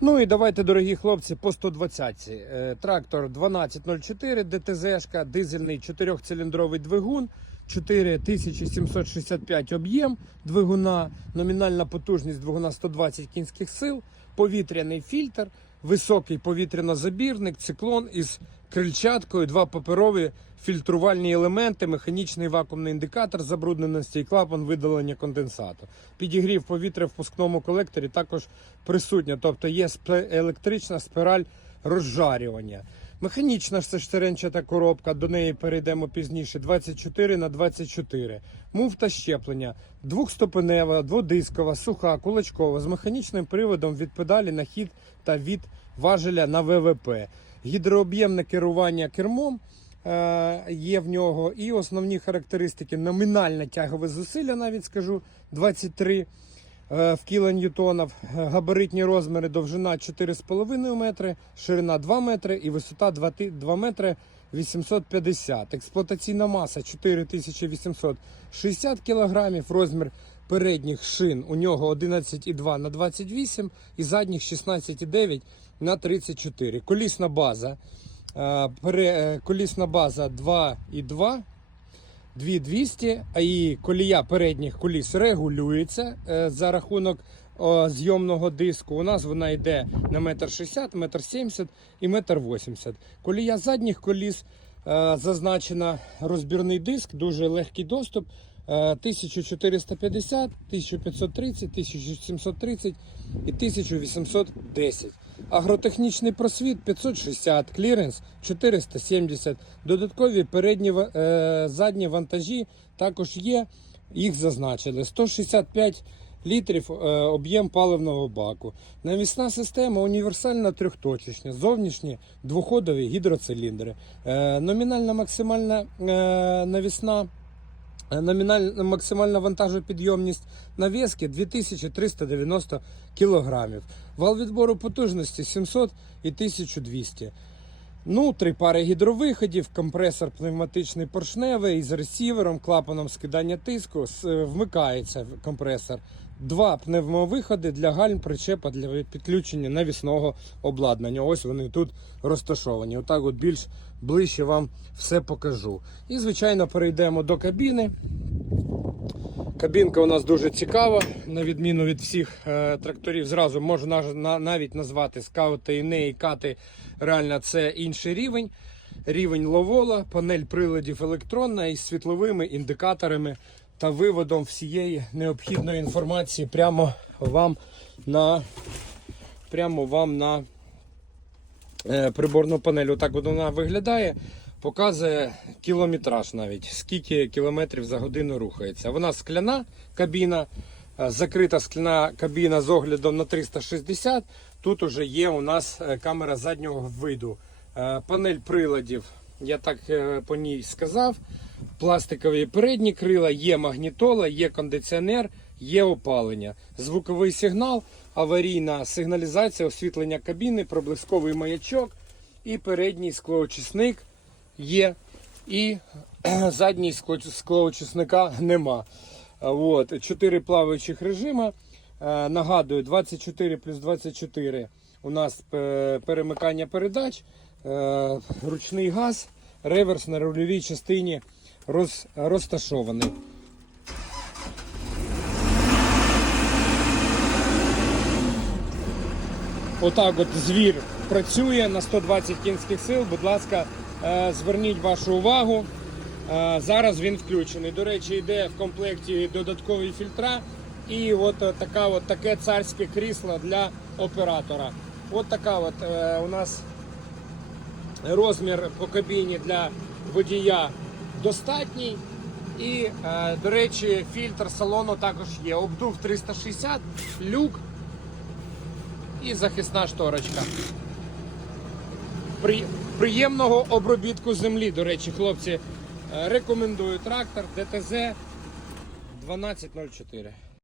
Ну і давайте, дорогі хлопці, по 120-ці. Трактор 1204 ДТЗ-шка, дизельний 4-циліндровий двигун, 4765 об'єм двигуна, номінальна потужність двигуна 120 кінських сил, повітряний фільтр, високий повітряно-забірник, циклон із крильчаткою, два паперові фільтрувальні елементи, механічний вакуумний індикатор забрудненості і клапан видалення конденсату. Підігрів повітря в пускному колекторі також присутня, тобто є електрична спираль розжарювання. Механічна ж шестеренчата коробка, до неї перейдемо пізніше, 24 на 24. Муфта щеплення, двохступенева, дводискова, суха, кулачкова, з механічним приводом від педалі на хід та від важеля на ВВП. Гідрооб'ємне керування кермом е, є в нього. І основні характеристики номінальне тягове зусилля, навіть скажу, 23 е, в кілоньютонів, Е, габаритні розміри, довжина 4,5 метри, ширина 2 метри і висота 2, 2 метри 850. Експлуатаційна маса 4860 кілограмів, розмір передніх шин у нього 11,2 на 28 і задніх 16,9 на 34. Колісна база, е, е, колісна база 2,2 2200, а і колія передніх коліс регулюється е, за рахунок зйомного диску. У нас вона йде на метр 60, метр 70 і метр 80. Колія задніх коліс е, зазначена розбірний диск, дуже легкий доступ. Е, 1450, 1530, 1730 і 1810. Агротехнічний просвіт 560, кліренс 470, додаткові передні е, задні вантажі також є. Їх зазначили 165 літрів е, об'єм паливного баку. Навісна система універсальна трьохточечна, зовнішні двоходові гідроциліндри. Е, номінальна максимальна навісна Номінальна максимальна вантажопідйомність навіски 2390 кг. Вал відбору потужності 700 і 1200. Ну, три пари гідровиходів, компресор пневматичний поршневий із ресівером, клапаном скидання тиску. Е, Вмикається компресор. Два пневмовиходи для гальм причепа для підключення навісного обладнання. Ось вони тут розташовані. Отак от більш ближче вам все покажу. І, звичайно, перейдемо до кабіни. Кабінка у нас дуже цікава, на відміну від всіх е, тракторів. Зразу можу наж- на- навіть назвати скаути і не і кати. Реально це інший рівень. Рівень ловола, панель приладів електронна із світловими індикаторами та виводом всієї необхідної інформації прямо вам на, прямо вам на е, приборну панель. Отак от вона виглядає. Показує кілометраж навіть, скільки кілометрів за годину рухається. Вона скляна кабіна, е, закрита скляна кабіна з оглядом на 360. Тут уже є у нас е, камера заднього виду. Панель приладів, я так по ній сказав. Пластикові передні крила, є магнітола, є кондиціонер, є опалення. Звуковий сигнал, аварійна сигналізація, освітлення кабіни, проблисковий маячок і передній склоочисник є. І задній скло- склоочисника нема. От, чотири плаваючих режима. Е, Нагадую, 24 плюс 24 у нас е, перемикання передач, е, ручний газ, реверс на рульовій частині роз, розташований. Отак от звір працює на 120 кінських сил. Будь ласка, е, зверніть вашу увагу. Е, Зараз він включений. До речі, йде в комплекті додаткові фільтра і от е, така от таке царське крісло для оператора. От така от у нас розмір по кабіні для водія достатній. І, е, до речі, фільтр салону також є. Обдув 360, люк і захисна шторочка. При- Приємного обробітку землі, до речі, хлопці. Е, Рекомендую трактор ДТЗ 1204.